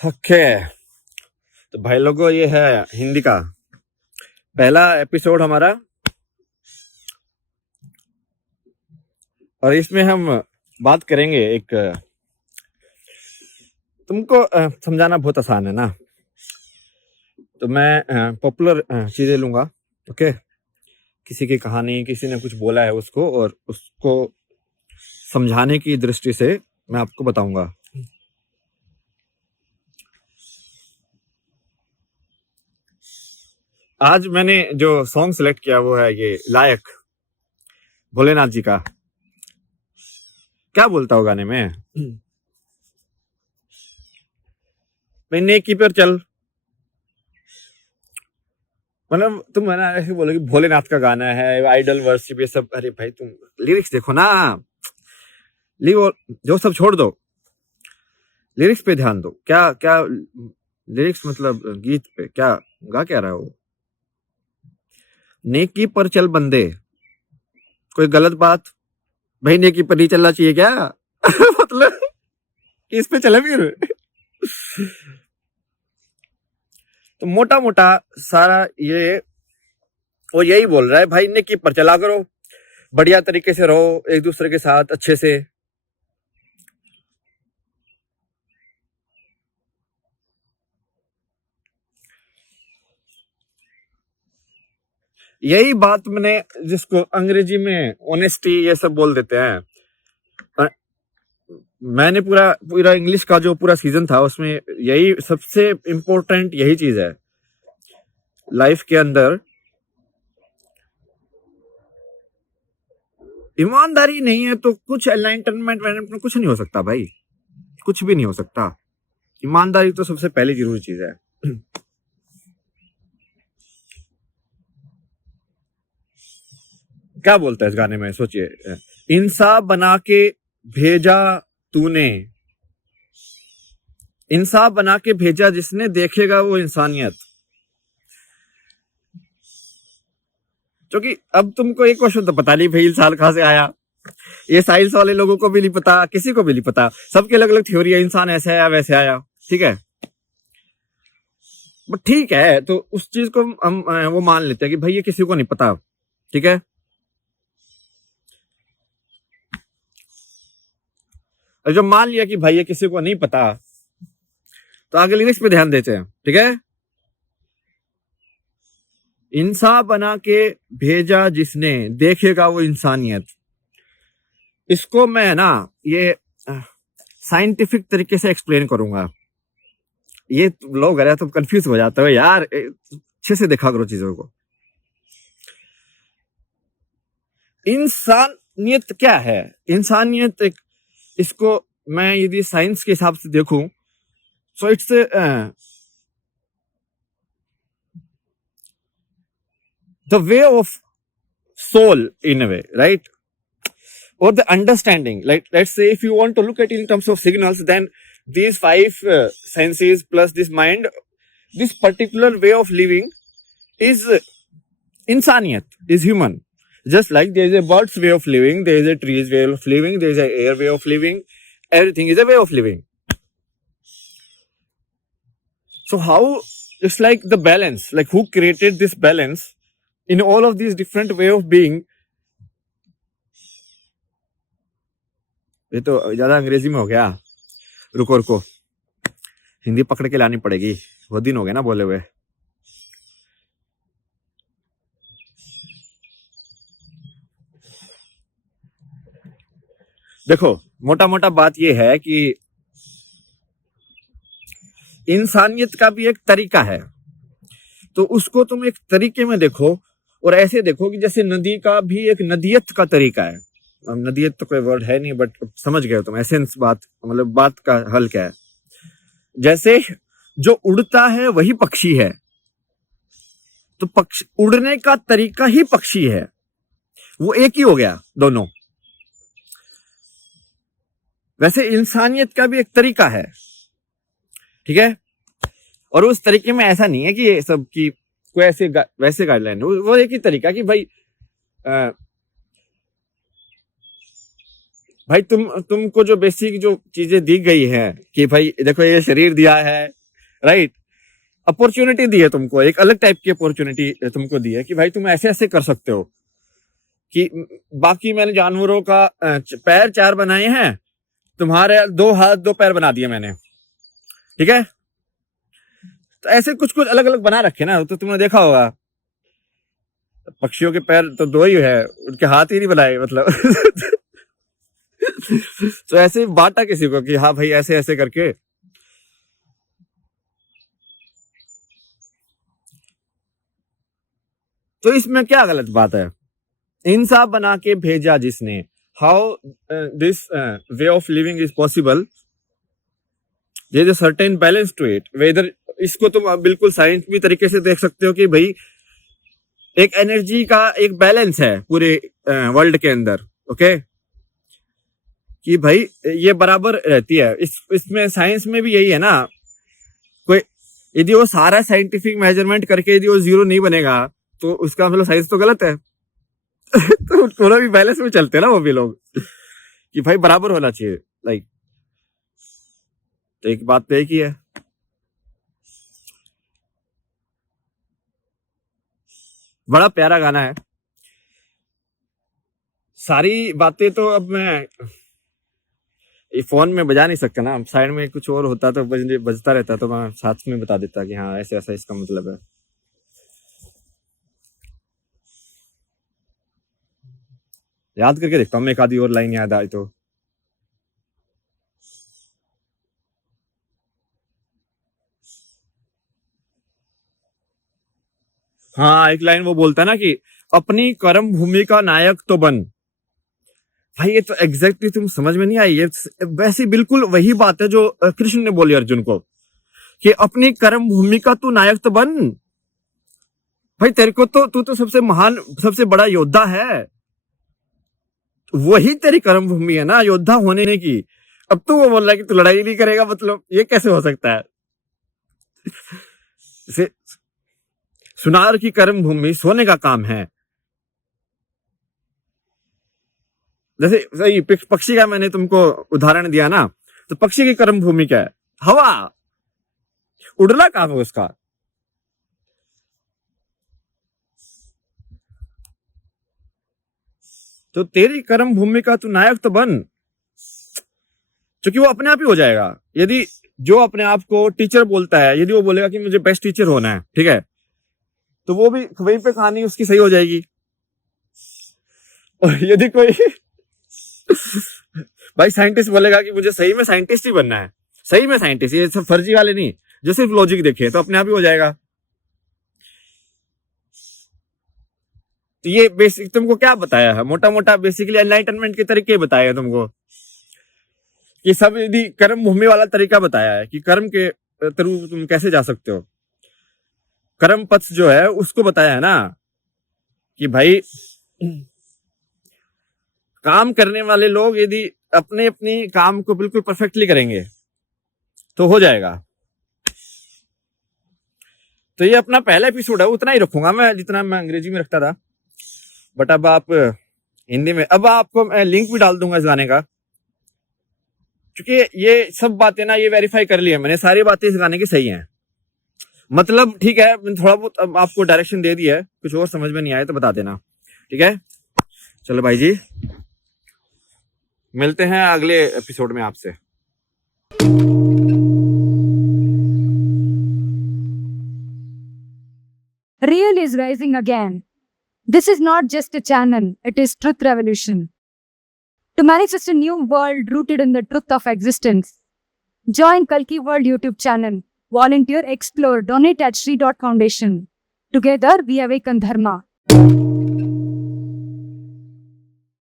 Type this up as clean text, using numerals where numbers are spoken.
Okay. तो भाई लोगों, ये है हिंदी का पहला एपिसोड हमारा, और इसमें हम बात करेंगे एक, तुमको समझाना बहुत आसान है ना, तो मैं पॉपुलर चीजें लूंगा। ओके, किसी की कहानी, किसी ने कुछ बोला है उसको, और उसको समझाने की दृष्टि से मैं आपको बताऊंगा। आज मैंने जो सॉन्ग सेलेक्ट किया वो है ये लायक, भोलेनाथ जी का। क्या बोलता हो गाने में? मैं नेकी पर चल, मतलब तुम है ना ऐसे बोलोगे भोलेनाथ का गाना है, आइडल वर्शिप, ये सब। अरे भाई तुम लिरिक्स देखो ना, वो जो सब छोड़ दो, लिरिक्स पे ध्यान दो। क्या क्या लिरिक्स, मतलब गीत पे क्या गा क्या रहा है वो? नेकी पर चल बंदे, कोई गलत बात? भाई नेकी पर नहीं चलना चाहिए क्या? मतलब इस पे चले फिर। तो मोटा मोटा सारा ये वो यही बोल रहा है, भाई नेकी पर चला करो, बढ़िया तरीके से रहो एक दूसरे के साथ अच्छे से। यही बात मैंने, जिसको अंग्रेजी में ऑनेस्टी ये सब बोल देते हैं, अ, मैंने पूरा पूरा इंग्लिश का जो पूरा सीजन था उसमें यही सबसे इम्पोर्टेंट यही चीज है लाइफ के अंदर। ईमानदारी नहीं है तो कुछ एनलाइटनमेंट में कुछ नहीं हो सकता भाई, कुछ भी नहीं हो सकता। ईमानदारी तो सबसे पहली जरूरी चीज है। क्या बोलता है इस गाने में, सोचिए। इंसाफ बना के भेजा तूने, इंसाफ बना के भेजा जिसने, देखेगा वो इंसानियत। क्योंकि अब तुमको एक क्वेश्चन तो पता नहीं भाई इंसान कहां से आया, ये साइंस वाले लोगों को भी नहीं पता, किसी को भी नहीं पता, सबके अलग अलग थ्योरी है, इंसान ऐसे आया वैसे आया, ठीक है। बट ठीक है, तो उस चीज को हम वो मान लेते हैं कि भाई ये किसी को नहीं पता, ठीक है। और जब मान लिया कि भाई ये किसी को नहीं पता, तो आगे लिरिक्स पे ध्यान देते हैं, ठीक है। इंसान बना के भेजा जिसने, देखेगा वो इंसानियत। इसको मैं ना ये साइंटिफिक तरीके से एक्सप्लेन करूंगा। ये लोग है तुम कंफ्यूज हो जाते हो यार, अच्छे से देखा करो चीजों को। इंसानियत क्या है? इंसानियत एक, इसको मैं यदि साइंस के हिसाब से देखूं, so it's the way of soul in a way, right? Or the understanding. Like, let's say if you want to look at it in terms of signals, then these five senses plus this mind, this particular way of living is insaniyat, is human. Just like there is a bird's way of living, there is a tree's way of living, there is a air way of living, everything is a way of living. So how, it's like the balance, like who created this balance in all of these different way of being? ये तो ज्यादा अंग्रेजी में हो गया, रुको रुको, हिंदी पकड़ के लानी पड़ेगी, बहुत दिन हो गए ना बोले हुए। देखो मोटा मोटा बात ये है कि इंसानियत का भी एक तरीका है, तो उसको तुम एक तरीके में देखो, और ऐसे देखो कि जैसे नदी का भी एक नदियत का तरीका है। अब नदियत तो कोई वर्ड है नहीं, बट समझ गए तुम एसेंस, बात मतलब बात का हल क्या है। जैसे जो उड़ता है वही पक्षी है, तो पक्षी उड़ने का तरीका ही पक्षी है, वो एक ही हो गया दोनों। वैसे इंसानियत का भी एक तरीका है, ठीक है। और उस तरीके में ऐसा नहीं है कि ये सब की कोई ऐसे वैसे गाइडलाइन, वो एक ही तरीका कि भाई भाई तुमको जो बेसिक जो चीजें दी गई है कि भाई देखो ये शरीर दिया है, राइट, अपॉर्चुनिटी दी है तुमको, एक अलग टाइप की अपॉर्चुनिटी तुमको दी है कि भाई तुम ऐसे ऐसे कर सकते हो कि बाकी मैंने जानवरों का पैर 4 बनाए हैं, तुम्हारे 2 हाथ 2 पैर बना दिए मैंने, ठीक है। तो ऐसे कुछ कुछ अलग अलग बना रखे ना, तो तुमने देखा होगा पक्षियों के पैर तो 2 ही है, उनके हाथ ही नहीं बनाए मतलब। तो ऐसे बांटा किसी को कि हाँ भाई ऐसे ऐसे करके। तो इसमें क्या गलत बात है? इंसान बना के भेजा जिसने, how this way of living is possible, there is a certain balance to it. Whether इसको तुम बिल्कुल साइंटिफिक तरीके से देख सकते हो कि भाई एक एनर्जी का एक बैलेंस है पूरे वर्ल्ड के अंदर, ओके, कि भाई ये बराबर रहती है। इसमें साइंस में भी यही है ना, कोई यदि वो सारा साइंटिफिक मेजरमेंट करके यदि वो 0 नहीं बनेगा तो उसका मतलब साइंस तो गलत है। तो थोड़ा भी बैलेंस में चलते हैं ना वो भी लोग कि भाई बराबर होना चाहिए, लाइक। तो एक बात तो एक ही है। बड़ा प्यारा गाना है। सारी बातें तो अब मैं ये फोन में बजा नहीं सकता ना, साइड में कुछ और होता तो बजता रहता तो मैं साथ में बता देता कि हाँ ऐसे ऐसा इसका मतलब है। याद करके देखता हूँ मैं, एक आधी और लाइन याद आई तो। हाँ, एक लाइन वो बोलता है ना कि अपनी कर्म भूमि का नायक तो बन। भाई ये तो एग्जैक्टली तुम समझ में नहीं आई, ये वैसी बिल्कुल वही बात है जो कृष्ण ने बोली अर्जुन को कि अपनी कर्म भूमि का तू नायक तो बन। भाई तेरे को तो तू तो सबसे महान सबसे बड़ा योद्धा है, वही तेरी कर्म भूमि है ना योद्धा होने की। अब तू वो बोल रहा है कि तू लड़ाई नहीं करेगा, मतलब ये कैसे हो सकता है? इसे सुनार की कर्म भूमि सोने का काम है। जैसे सही पक्षी का मैंने तुमको उदाहरण दिया ना, तो पक्षी की कर्म भूमि क्या है? हवा, उड़ना काम है उसका। तो तेरी कर्म भूमि का तू नायक तो बन, क्योंकि वो अपने आप ही हो जाएगा। यदि जो अपने आप को टीचर बोलता है, यदि वो बोलेगा कि मुझे बेस्ट टीचर होना है, ठीक है, तो वो भी वहीं पे कहानी उसकी सही हो जाएगी। और यदि कोई भाई साइंटिस्ट बोलेगा कि मुझे सही में साइंटिस्ट ही बनना है, सही में साइंटिस्ट, ये सब फर्जी वाले नहीं, जो सिर्फ लॉजिक देखे, तो अपने आप ही हो जाएगा। तो ये बेसिक तुमको क्या बताया है? मोटा मोटा बेसिकली एनलाइटनमेंट के तरीके बताए हैं तुमको, कि सब यदि कर्म भूमि वाला तरीका बताया है कि कर्म के थ्रू तुम कैसे जा सकते हो, कर्म पथ जो है उसको बताया है ना कि भाई काम करने वाले लोग यदि अपने अपनी काम को बिल्कुल परफेक्टली करेंगे तो हो जाएगा। तो ये अपना पहला एपिसोड है, उतना ही रखूंगा मैं जितना मैं अंग्रेजी में रखता था, बट अब आप हिंदी में, अब आपको मैं लिंक भी डाल दूंगा इस गाने का, क्योंकि ये सब बातें ना ये वेरीफाई कर ली है मैंने, सारी बातें इस गाने की सही हैं। मतलब ठीक है, मैंने थोड़ा बहुत अब आपको डायरेक्शन दे दिया है, कुछ और समझ में नहीं आए तो बता देना, ठीक है। चलो भाई जी, मिलते हैं अगले एपिसोड में आपसे। Real is rising again. This is not just a channel, it is Truth Revolution. To manifest a new world rooted in the truth of existence, join Kalki World YouTube channel. Volunteer, explore, donate at Shri Foundation. Together we awaken Dharma.